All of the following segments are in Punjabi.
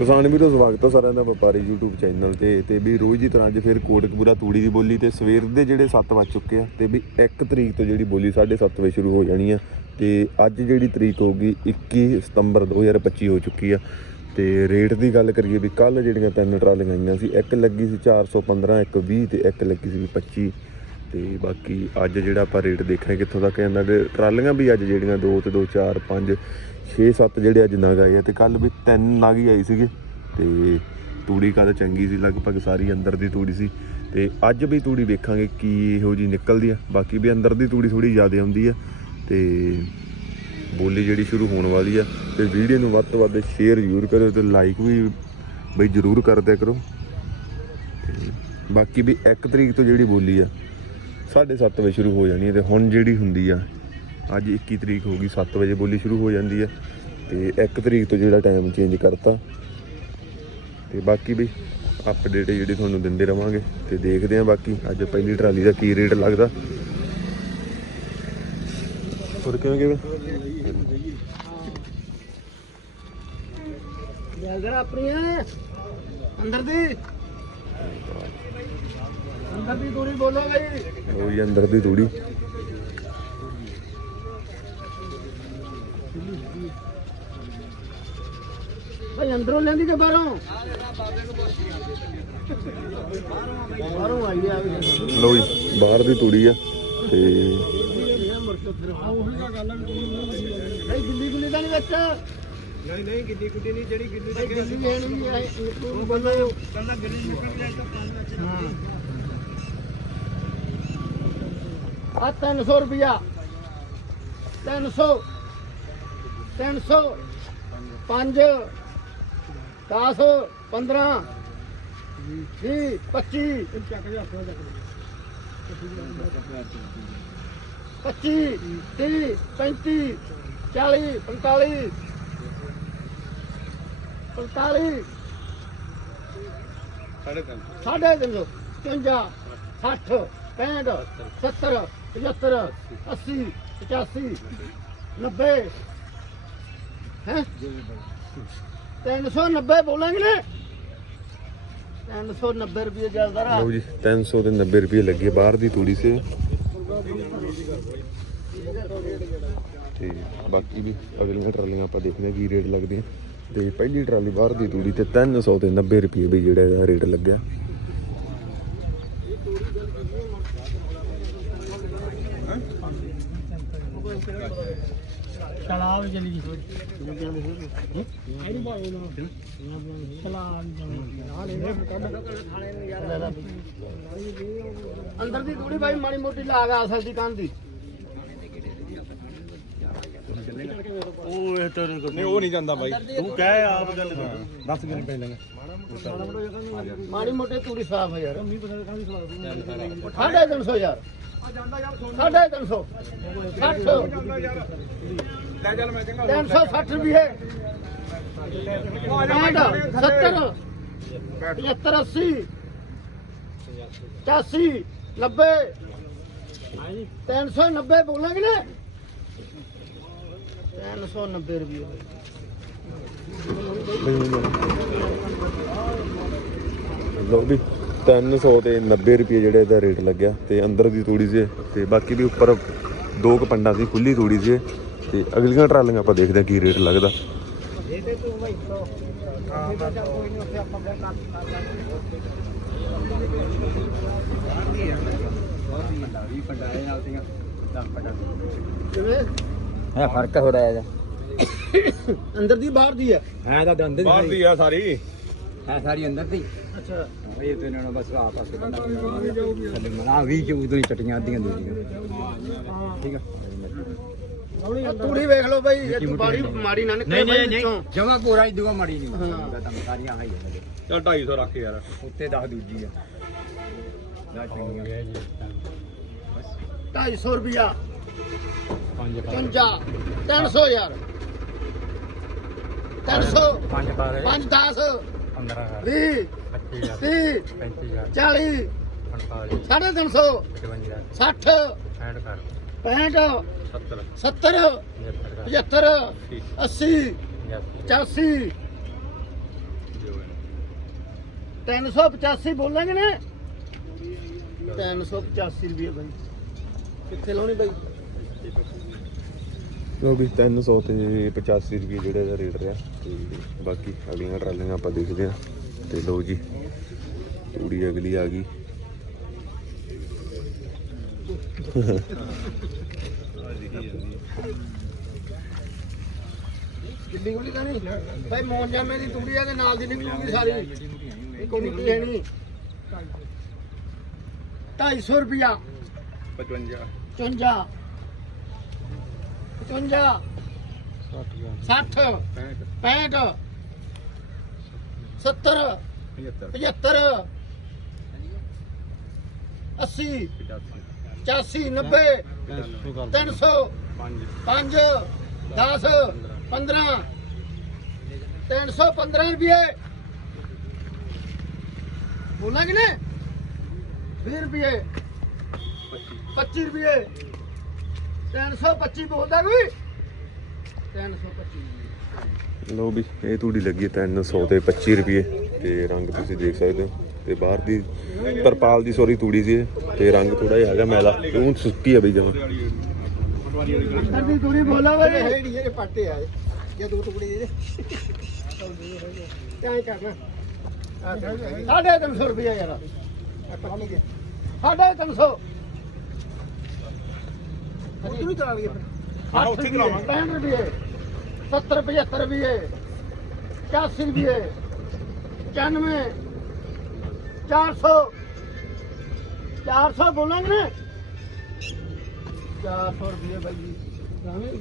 ਕਿਸਾਨ ਵੀਰੋ, ਸਵਾਗਤ ਹੈ ਸਾਰਿਆਂ ਦਾ ਵਪਾਰੀ YouTube ਚੈਨਲ ਤੇ। ਤੇ ਵੀ ਰੋਜ਼ ਦੀ ਤਰ੍ਹਾਂ ਅੱਜ ਫਿਰ ਕੋਟਕਪੂਰਾ ਤੂੜੀ ਦੀ ਬੋਲੀ ਤੇ ਸਵੇਰ ਦੇ ਜਿਹੜੇ 7 ਵੱਜ ਚੁੱਕੇ ਆ ਤੇ ਵੀ 1 ਤਰੀਕ ਤੋਂ ਜਿਹੜੀ ਬੋਲੀ 7:30 ਵਜੇ ਸ਼ੁਰੂ ਹੋ ਜਾਣੀ ਆ। ਤੇ ਅੱਜ ਜਿਹੜੀ ਤਰੀਕ ਹੋਊਗੀ 21 ਸਤੰਬਰ 2025 ਹੋ ਚੁੱਕੀ ਆ। ਤੇ ਰੇਟ ਦੀ ਗੱਲ ਕਰੀਏ ਵੀ ਕੱਲ ਜਿਹੜੀਆਂ ਤਿੰਨ ਟਰਾਲੀਆਂ ਆਈਆਂ ਸੀ, ਇੱਕ ਲੱਗੀ ਸੀ 415 ਇੱਕ 20 ਤੇ ਇੱਕ ਲੱਗੀ ਸੀ 25 ਤੇ ਬਾਕੀ ਅੱਜ ਜਿਹੜਾ ਆਪਾਂ ਰੇਟ ਦੇਖਾਂਗੇ ਕਿੱਥੋਂ ਤੱਕ ਜਾਂਦਾ ਤੇ ਟਰਾਲੀਆਂ ਵੀ ਅੱਜ ਜਿਹੜੀਆਂ 2 ਤੇ 2 4 5 6 7 ਜਿਹੜੇ ਅੱਜ ਨਗ ਆਏ ਆ ਤੇ ਕੱਲ ਵੀ ਤਿੰਨ ਨਗ ਹੀ ਆਈ ਸੀਗੇ ਤੇ ਤੂੜੀ ਕਦ ਚੰਗੀ ਸੀ, ਲਗਭਗ ਸਾਰੀ ਅੰਦਰ ਦੀ ਤੂੜੀ ਸੀ ਤੇ ਅੱਜ ਵੀ ਤੂੜੀ ਵੇਖਾਂਗੇ ਕੀ ਇਹੋ ਜੀ ਨਿਕਲਦੀ ਆ। ਬਾਕੀ ਵੀ ਅੰਦਰ ਦੀ ਤੂੜੀ ਥੋੜੀ ਜ਼ਿਆਦਾ ਆਉਂਦੀ ਆ ਤੇ ਬੋਲੀ ਜਿਹੜੀ ਸ਼ੁਰੂ ਹੋਣ ਵਾਲੀ ਆ ਤੇ ਵੀਡੀਓ ਨੂੰ ਵੱਧ ਤੋਂ ਵੱਧ ਸ਼ੇਅਰ ਜ਼ਰੂਰ ਕਰਿਓ ਤੇ ਲਾਈਕ ਵੀ ਬਈ ਜ਼ਰੂਰ ਕਰ ਦਿਆ ਕਰੋ। ਤੇ ਬਾਕੀ ਵੀ 1 ਤਰੀਕ ਤੋਂ ਜਿਹੜੀ ਬੋਲੀ ਆ 7:30 ਵਜੇ ਸ਼ੁਰੂ ਹੋ ਜਾਣੀ ਹੈ ਤੇ ਹੁਣ ਜਿਹੜੀ ਹੁੰਦੀ ਆ, ਅੱਜ 21 ਤਰੀਕ ਹੋ ਗਈ 7 ਵਜੇ ਬੋਲੀ ਸ਼ੁਰੂ ਹੋ ਜਾਂਦੀ ਆ ਤੇ 1 ਤਰੀਕ ਤੋਂ ਜਿਹੜਾ ਟਾਈਮ ਚੇਂਜ ਕਰਤਾ। ਤੇ ਬਾਕੀ ਵੀ ਅਪਡੇਟ ਜਿਹੜੀ ਤੁਹਾਨੂੰ ਦਿੰਦੇ ਰਵਾਂਗੇ ਤੇ ਦੇਖਦੇ ਆਂ ਬਾਕੀ, ਅੱਜ ਪਹਿਲੀ ਟਰਾਲੀ ਦਾ ਕੀ ਰੇਟ ਲੱਗਦਾ। ਹੋਰ ਕਿਵੇਂ ਕਿਵੇਂ? ਇਧਰ ਆਪਣੀ ਅੰਦਰ ਦੀ। ਅੰਦਰ ਦੀ ਦੂਰੀ ਬੋਲੋ ਬਈ। ਉਹ ਜੀ ਅੰਦਰ ਦੀ ਤੂੜੀ ਭਾਈ ਅੰਦਰੋਂ ਲੈਂਦੀ ਕਿ ਬਾਹਰੋਂ? ਬਾਹਰੋਂ ਆਈ ਆ ਲਓ ਜੀ ਬਾਹਰ ਦੀ ਤੂੜੀ ਆ ਤੇ ਭਾਈ ਗਿੱਲੀ ਗੁੱਲੀ ਤਾਂ ਨਹੀਂ ਵਿੱਚ। ਨਹੀਂ ਨਹੀਂ ਗਿੱਲੀ ਗੁੱਡੀ ਨਹੀਂ ਜਿਹੜੀ ਗਿੱਲੀ ਭਾਈ ਗਿੱਲੀ ਹੈ ਨਹੀਂ ਹੈ ਤੂੰ ਬੋਲੋ ਕੱਲਾ ਗਿੱਲੀ ਨਿਕਲ ਜਾਏ ਤਾਂ ਪੰਜ ਵਿੱਚ ਆ 300 ਰੁਪਿਆ 300 300 5 10 15 20 25 ਚੱਕ ਜਾ ਆਪਣਾ ਚੱਕ 25 30 35 40 45 45 ਸਾਢੇ ਤਿੰਨ ਸਾਢੇ ਤਿੰਨ ਸੌ। 55 60 65 70 75 80 85 90 ਹੈ? 390 ਬੋਲਾਂਗੇ ਨੇ। 390 ਰੁਪਏ ਚੱਲਦਾ ਰਹਾ। ਲਓ ਜੀ 300 ਤੇ 90 ਰੁਪਏ ਲੱਗੇ ਬਾਹਰ ਦੀ ਤੂੜੀ ਸੇ। ਤੇ ਬਾਕੀ ਵੀ ਅਗਲੀਆਂ ਟਰਾਲੀਆਂ ਆਪਾਂ ਦੇਖਦੇ ਹਾਂ ਕੀ ਰੇਟ ਲੱਗਦੇ ਆ। ਤੇ ਪਹਿਲੀ ਟਰਾਲੀ ਬਾਹਰ ਦੀ ਤੂੜੀ ਤੇ 300 ਤੇ 90 ਰੁਪਏ ਵੀ ਜਿਹੜਾ ਇਹਦਾ ਰੇਟ ਲੱਗਿਆ। ਚਲਾਵ ਚਲੀ ਗਈ। ਇਹਨੂੰ ਬਾਏ ਨਾ ਚਲਾ ਅੰਦਰ ਦੀ ਥੋੜੀ ਬਾਈ, ਮਾੜੀ ਮੋਟੀ ਲਾਗ ਆ ਸਕਦੀ ਕੰਨ ਦੀ। ਉਹ ਇਹ ਤੇਰੇ ਨਹੀਂ ਉਹ ਨਹੀਂ ਜਾਂਦਾ ਬਾਈ। ਤੂੰ ਕਹਿ ਆਪ ਗੱਲ ਦੱਸ ਦਿਨ ਪਹਿਲਾਂ ਮਾੜੀ ਮੋਟੀ ਤੂੜੀ ਸਾਫ਼ ਹੈ ਯਾਰ। ਸਾਢੇ ਤਿੰਨ ਸੌ ਯਾਰ। ਸਾਢੇ ਤਿੰਨ ਸੌ। 60 ਲੈ ਚੱਲ ਮੈਂ ਚੰਗਾ 360 ਰੁਪਏ 65 70 75 80 85 90 390 ਬੋਲਾਂਗੇ ਨਾ। 390 ਰੁਪਏ ਲਓ ਵੀ 300 ਤੇ 90 ਰੁਪਏ ਜਿਹੜੇ ਇਹਦਾ ਰੇਟ ਲੱਗਿਆ ਤੇ ਅੰਦਰ ਦੀ ਤੂੜੀ ਸੀ ਤੇ ਬਾਕੀ ਵੀ ਉੱਪਰ ਦੋ ਕੁ ਪੰਡਾਂ ਸੀ ਖੁੱਲੀ ਤੂੜੀ ਸੀ ਤੇ ਅਗਲੀਆਂ ਟਰਾਲੀਆਂ ਆਪਾਂ ਦੇਖਦੇ ਹਾਂ ਕੀ ਰੇਟ ਲੱਗਦਾ। ਕਿਵੇਂ? ਹੈ ਫ਼ਰਕ ਥੋੜਾ ਜਿਹਾ। ਅੰਦਰ ਦੀ ਬਾਹਰ ਦੀ ਹੈ? ਹੈ ਤਾਂ ਦੰਦ ਬਾਹਰ ਦੀ ਆ ਸਾਰੀ। ਹੈ ਸਾਰੀ ਅੰਦਰ ਦੀ। ਅੱਛਾ। ਇਹ ਤੇ ਇਹਨਾਂ ਨੂੰ ਬਸ ਆਪਸ ਵਿੱਚ ਥੱਲੇ ਮਨਾ ਵੀ ਕਿ ਉਦੋਂ ਹੀ ਚਟੀਆਂ ਅੱਧੀਆਂ ਦੂਜੀਆਂ ਠੀਕ ਆ? ਤੂੜੀ ਵੇਖ ਲਓ ਬਈ ਇਹ ਤੂੰ ਬਾੜੀ ਮਾੜੀ ਨਾ ਨਿਕਲੇ ਬਈ ਵਿੱਚੋਂ। ਜਮਾ ਕੋਰਾ ਹੀ ਦੂਆ ਮਾੜੀ ਨਹੀਂ। ਹਾਂ। ਤਾਂ ਸਾਰੀਆਂ ਹਾਈ ਆ। ਚੱਲ 250 ਰੱਖ ਯਾਰ। ਉੱਤੇ 10 ਦੂਜੀ ਆ। ਦਾ ਚੰਗੀਆਂ। 250 ਰੁਪਿਆ 55 300 ਯਾਰ। 300 ਪੰਜ ਪਾ ਦੇ 5 10 15 20 25000 30 35000 40 48 ਸਾਢੇ ਤਿੰਨ ਸੌ। 55 60 ਐਡ ਕਰ 65 70 70 75 75 80 85 85 385 ਬੋਲਾਂਗੇ ਨੇ। 385 ਰੁਪਏ ਬਾਈ। ਕਿੱਥੇ ਲਾਉਣੀ ਬਾਈ? ਵੀ 300 ਤੇ 85 ਰੁਪਏ ਜਿਹੜਾ ਇਹਦਾ ਰੇਟ ਰਿਹਾ। ਤੇ ਬਾਕੀ ਅਗਲੀਆਂ ਟਰਾਲੀਆਂ ਆਪਾਂ ਦੇਖਦੇ ਆ ਤੇ ਲੋ ਜੀ ਤੂੜੀ ਅਗਲੀ ਆ ਗਈ। ਕਿੰਨੀ ਗੁੱਲੀ ਤਾਂ ਨਹੀਂ? ਬਾਈ ਮੋਨ ਜਾਮੇ ਦੀ ਤੂੜੀ ਆ ਦੇ ਨਾਲ ਦੀ ਨਿਕਲੂਗੀ ਸਾਰੀ। ਇਹ ਕੋਈ ਨਿਕਲੀ ਹੈ ਨਹੀਂ। 250 ਰੁਪਿਆ 55 55 55 60 65 70 75 80 85 90 300 5 10 15 315 ਰੁਪਏ। ਬੋਲਾ ਕਿ ਨੇ 20 ਰੁਪਏ। 25 ਰੁਪਏ। 325 ਬੋਲਦਾ ਕੋਈ? 325 ਲੋ ਵੀ ਇਹ ਤੂੜੀ ਲੱਗੀ ਹੈ 300 ਤੇ 25 ਰੁਪਏ ਤੇ ਰੰਗ ਤੁਸੀਂ ਦੇਖ ਸਕਦੇ ਹੋ। ਤੇ ਬਾਹਰ ਦੀ ਤਰਪਾਲ ਦੀ ਸੋਰੀ ਤੂੜੀ ਸੀ ਤੇ ਰੰਗ ਥੋੜਾ ਜਿਹਾ ਹੈਗਾ ਮੈਲਾ। ਉਹ ਸੁੱਕੀ ਆ ਬਈ ਜਮਾ। ਦੀ ਤੂੜੀ ਬੋਲਾ ਵੇ ਇਹ ਨਹੀਂ ਇਹ ਪਾਟੇ ਆ। ਜਾਂ ਦੋ ਟੁਕੜੇ ਇਹਦੇ। ਤਾਂ ਕਰਨਾ। ਸਾਡੇ 300 ਰੁਪਏ ਯਾਰ। ਸਾਡੇ 300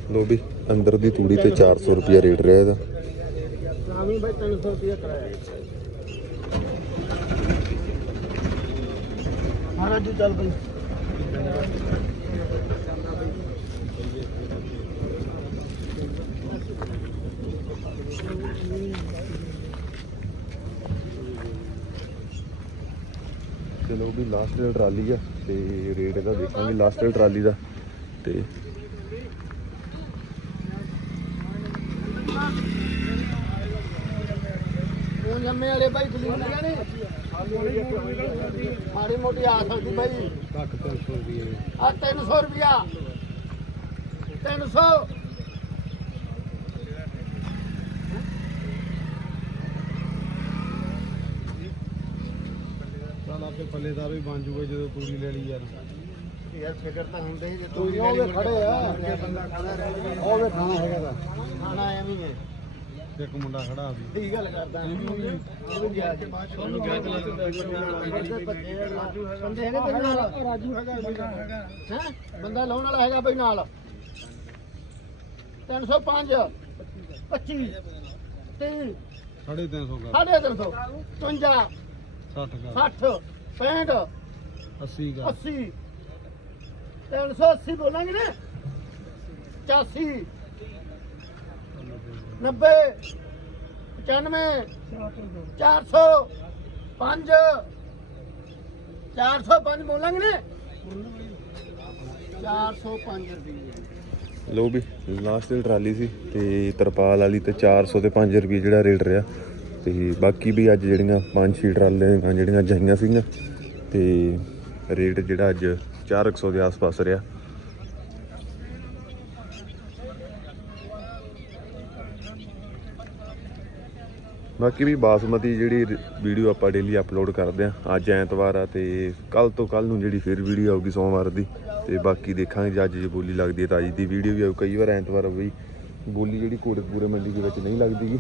ਉਧਰ ਵੀ ਅੰਦਰ ਦੀ ਤੂੜੀ ਤੇ 400 ਰੁਪਿਆ ਰੇਟ ਰਿਹਾ ਇਹਦਾ। ਰਾਮੀ ਮਹਾਰਾਜ ਜੀ ਚੱਲ ਬਈ। ਚਲੋ ਵੀ ਲਾਸਟ ਟਰਾਲੀ ਆ ਤੇ ਰੇਟ ਇਹਦਾ ਦੇਖਾਂਗੇ ਲਾਸਟ ਟਰਾਲੀ ਦਾ ਤੇ ਉਹ ਜੰਮੇ ਵਾਲੇ ਬਾਈ ਦਲੀਆਂ ਨੇ ਮਾੜੀ ਮੋਟੀ ਆ ਸਕਦੀ ਬਾਈ। ਲੱਖ 300 ਰੁਪਏ। ਆ 300 ਰੁਪਿਆ 300 ਆਪੇ ਪੱਲੇਦਾਰ ਵੀ ਬਣ ਜੂਗਾ ਜਦੋਂ ਤੂੜੀ ਲੈ ਲਈ ਯਾਰ। ਯਾਰ ਫਿਕਰ ਤਾਂ ਹੁੰਦੇ ਸੀ ਜੇ ਤੂੰ ਉਹ ਖੜੇ ਆ। ਉਹ ਵੇ ਖਾਣਾ ਹੈਗਾ ਦਾ ਖਾਣਾ ਐਵੇਂ ਹੀ ਹੈ। ਇੱਕ ਮੁੰਡਾ ਖੜਾ ਵੀ। ਠੀਕ ਗੱਲ ਕਰਦਾ। ਉਹ ਵੀ ਗਿਆ ਉਹਨੂੰ ਗਿਆ ਬੰਦੇ ਹੈਗੇ। ਤੇਰੇ ਨਾਲ। ਰਾਜੂ ਹੈਗਾ ਹੈ? ਬੰਦਾ ਲਾਉਣ ਵਾਲਾ ਹੈਗਾ ਬਈ ਨਾਲ। 305 25 30 350 ਕਰ। ਸਾਢੇ ਤਿੰਨ ਸੌ। 55 60 ਕਰ। 60 65 80 ਕਰ 80 380 ਬੋਲਾਂਗੇ ਨਾ। 85 90 95 400 5 405 ਬੋਲਾਂਗੇ ਨਾ। 405 ਰੁਪਏ ਲੋ ਵੀ ਲਾਸਟ ਦੀ ਟਰਾਲੀ ਸੀ ਤੇ ਤਰਪਾਲ ਵਾਲੀ ਤੇ 400 ਤੇ 5 ਰੁਪਏ ਜਿਹੜਾ ਰੇਟ ਰਿਹਾ। ਤੇ ਬਾਕੀ ਵੀ ਅੱਜ ਜਿਹੜੀਆਂ ਪੰਜ ਛੇ ਟਰਾਲੀਆਂ ਜਿਹੜੀਆਂ ਜਾਈਆਂ ਸੀਗੀਆਂ, ਤੇ ਰੇਟ ਜਿਹੜਾ ਅੱਜ 400 ਦੇ ਆਸ-ਪਾਸ ਰਿਹਾ। ਬਾਕੀ ਵੀ ਬਾਸਮਤੀ ਜਿਹੜੀ ਵੀਡੀਓ ਆਪਾਂ ਡੇਲੀ ਅਪਲੋਡ ਕਰਦੇ ਆ ਅੱਜ ਐਤਵਾਰ ਆ ਤੇ ਕੱਲ ਤੋਂ ਕੱਲ ਨੂੰ ਜਿਹੜੀ ਫਿਰ ਵੀਡੀਓ ਆਊਗੀ ਸੋਮਵਾਰ ਦੀ, ਤੇ ਬਾਕੀ ਦੇਖਾਂਗੇ ਜੇ ਅੱਜ ਜੇ ਬੋਲੀ ਲੱਗਦੀ ਹੈ ਤਾਂ ਅੱਜ ਦੀ ਵੀਡੀਓ ਵੀ ਆਊ, ਕਈ ਵਾਰ ਐਤਵਾਰ ਬਈ ਬੋਲੀ ਜਿਹੜੀ ਕੋਟਕਪੂਰੇ ਮੰਡੀ ਦੇ ਵਿੱਚ ਨਹੀਂ ਲੱਗਦੀ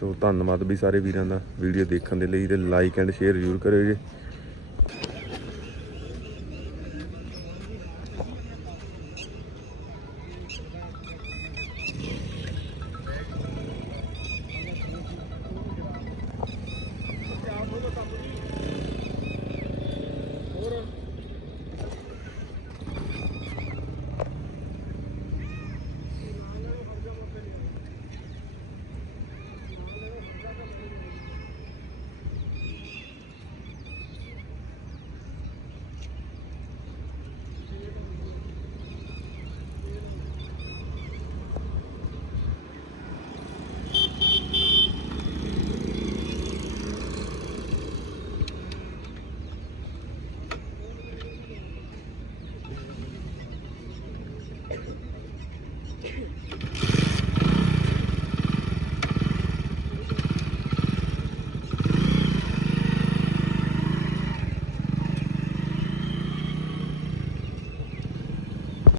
ਸੋ ਧੰਨਵਾਦ ਵੀ ਸਾਰੇ ਵੀਰਾਂ ਦਾ ਵੀਡੀਓ ਦੇਖਣ ਦੇ ਲਈ ਤੇ ਲਾਈਕ ਐਂਡ ਸ਼ੇਅਰ ਜ਼ਰੂਰ ਕਰਿਓ ਜੀ।